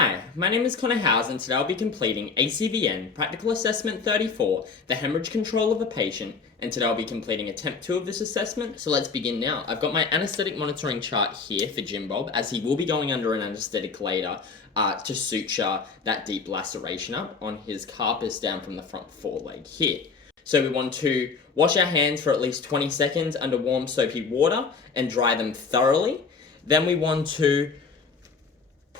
Hi, my name is Connor Howells and today I'll be completing ACVN Practical Assessment 34, the hemorrhage control of a patient, and today I'll be completing attempt 2 of this assessment. So let's begin now. I've got my anaesthetic monitoring chart here for Jim Bob, as he will be going under an anaesthetic later to suture that deep laceration up on his carpus down from the front foreleg here. So we want to wash our hands for at least 20 seconds under warm soapy water and dry them thoroughly. Then we want to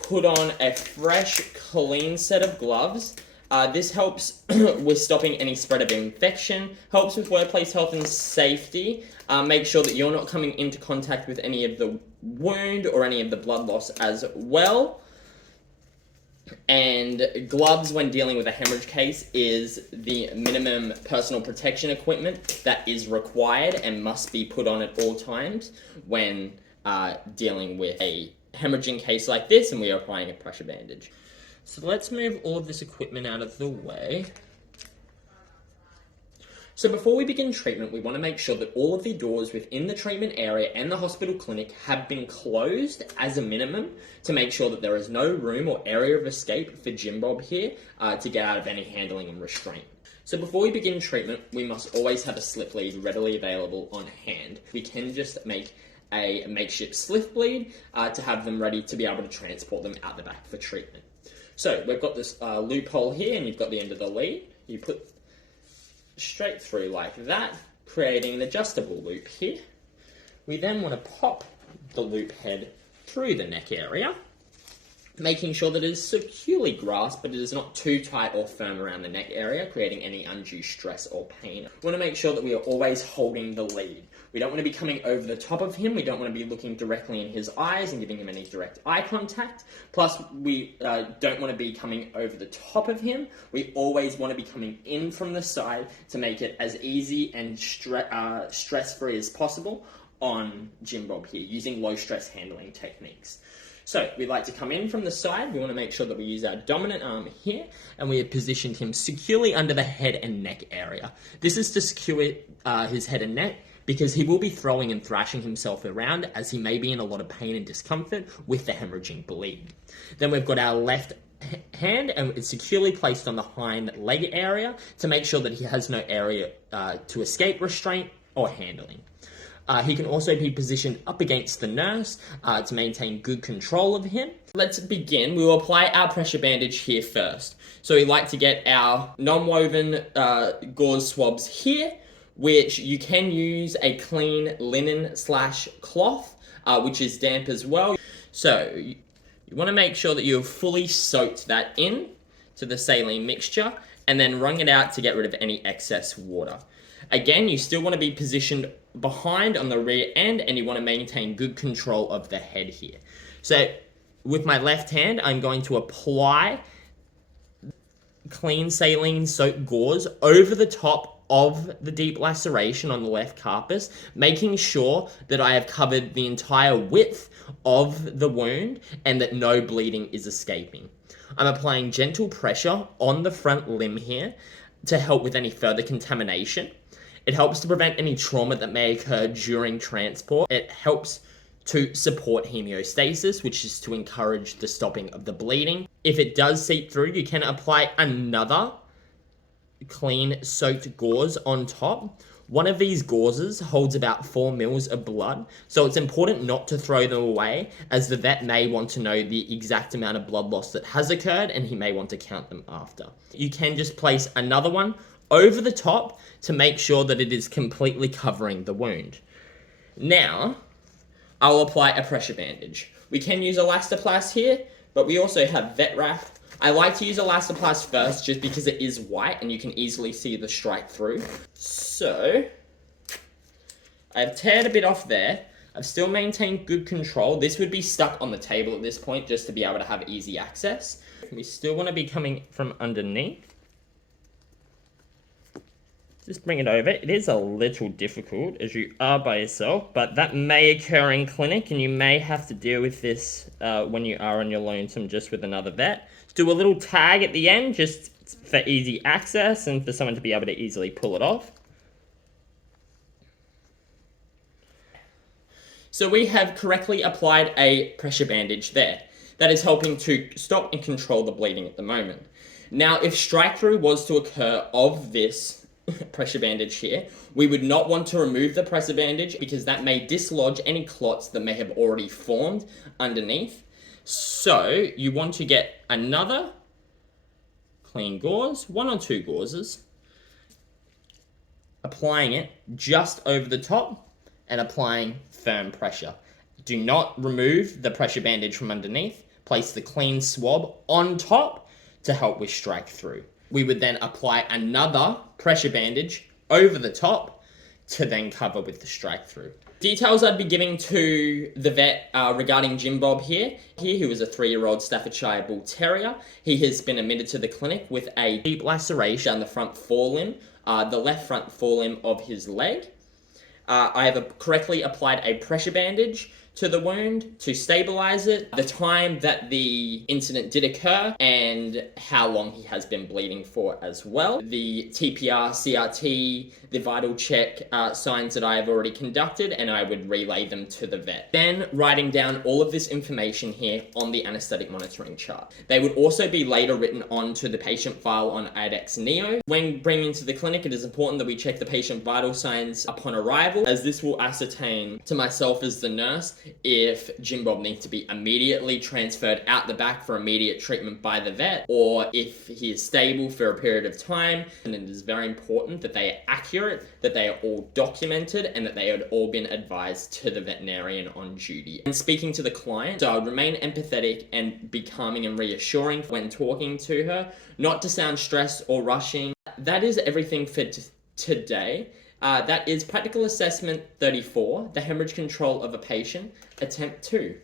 put on a fresh, clean set of gloves. This helps with stopping any spread of infection, helps with workplace health and safety. Make sure that you're not coming into contact with any of the wound or any of the blood loss as well. And gloves when dealing with a hemorrhage case is the minimum personal protection equipment that is required and must be put on at all times when dealing with a hemorrhaging case like this and we are applying a pressure bandage. So let's move all of this equipment out of the way. So before we begin treatment, we want to make sure that all of the doors within the treatment area and the hospital clinic have been closed as a minimum to make sure that there is no room or area of escape for Jim Bob here to get out of any handling and restraint. So before we begin treatment, we must always have a slip lead readily available on hand. We can just make a makeshift slip bleed to have them ready to be able to transport them out the back for treatment. So we've got this loophole here and you've got the end of the lead. You put straight through like that, creating an adjustable loop here. We then want to pop the loop head through the neck area, making sure that it is securely grasped, but it is not too tight or firm around the neck area, creating any undue stress or pain. We want to make sure that we are always holding the lead. We don't want to be coming over the top of him. We don't want to be looking directly in his eyes and giving him any direct eye contact. Plus, we don't want to be coming over the top of him. We always want to be coming in from the side to make it as easy and stress-free as possible on Jim Bob here, using low-stress handling techniques. So we like to come in from the side. We want to make sure that we use our dominant arm here and we have positioned him securely under the head and neck area. This is to secure his head and neck because he will be throwing and thrashing himself around as he may be in a lot of pain and discomfort with the hemorrhaging bleed. Then we've got our left hand and it's securely placed on the hind leg area to make sure that he has no area to escape restraint or handling. He can also be positioned up against the nurse to maintain good control of him. Let's begin. We will apply our pressure bandage here first. So we like to get our non-woven gauze swabs here, which you can use a clean linen/cloth, which is damp as well. So you want to make sure that you have fully soaked that in to the saline mixture and then wrung it out to get rid of any excess water. Again, you still want to be positioned behind on the rear end and you want to maintain good control of the head here. So with my left hand, I'm going to apply clean saline soaked gauze over the top of the deep laceration on the left carpus, making sure that I have covered the entire width of the wound and that no bleeding is escaping. I'm applying gentle pressure on the front limb here to help with any further contamination. It helps to prevent any trauma that may occur during transport. It helps to support hemostasis, which is to encourage the stopping of the bleeding. If it does seep through, you can apply another clean soaked gauze on top. One of these gauzes holds about 4 mils of blood, so it's important not to throw them away as the vet may want to know the exact amount of blood loss that has occurred and he may want to count them after. You can just place another one over the top to make sure that it is completely covering the wound. Now, I'll apply a pressure bandage. We can use Elastoplast here, but we also have vet wrap. I like to use Elastoplast first just because it is white and you can easily see the strike through. So, I've teared a bit off there. I've still maintained good control. This would be stuck on the table at this point just to be able to have easy access. We still want to be coming from underneath. Just bring it over. It is a little difficult as you are by yourself, but that may occur in clinic and you may have to deal with this when you are on your lonesome just with another vet. Do a little tag at the end just for easy access and for someone to be able to easily pull it off. So we have correctly applied a pressure bandage there. that is helping to stop and control the bleeding at the moment. Now, if strike through was to occur of this pressure bandage here, we would not want to remove the pressure bandage because that may dislodge any clots that may have already formed underneath. So you want to get another clean gauze, 1 or 2 gauzes, applying it just over the top and applying firm pressure. Do not remove the pressure bandage from underneath. Place the clean swab on top to help with strike through. We would then apply another pressure bandage over the top to then cover with the strike through. Details I'd be giving to the vet regarding Jim Bob here, who is a 3-year-old Staffordshire Bull Terrier. He has been admitted to the clinic with a deep laceration on the front forelimb, the left front forelimb of his leg. I have correctly applied a pressure bandage to the wound to stabilize it, the time that the incident did occur, and how long he has been bleeding for as well. The TPR, CRT, the vital check signs that I have already conducted, and I would relay them to the vet. Then writing down all of this information here on the anesthetic monitoring chart. They would also be later written onto the patient file on IDEXX Neo. When bringing to the clinic, it is important that we check the patient vital signs upon arrival, as this will ascertain to myself as the nurse if Jim Bob needs to be immediately transferred out the back for immediate treatment by the vet, or if he is stable for a period of time. And it is very important that they are accurate, that they are all documented, and that they had all been advised to the veterinarian on duty. And speaking to the client, I would remain empathetic and be calming and reassuring when talking to her, not to sound stressed or rushing. That is everything for today. That is Practical Assessment 34, the hemorrhage control of a patient, attempt 2.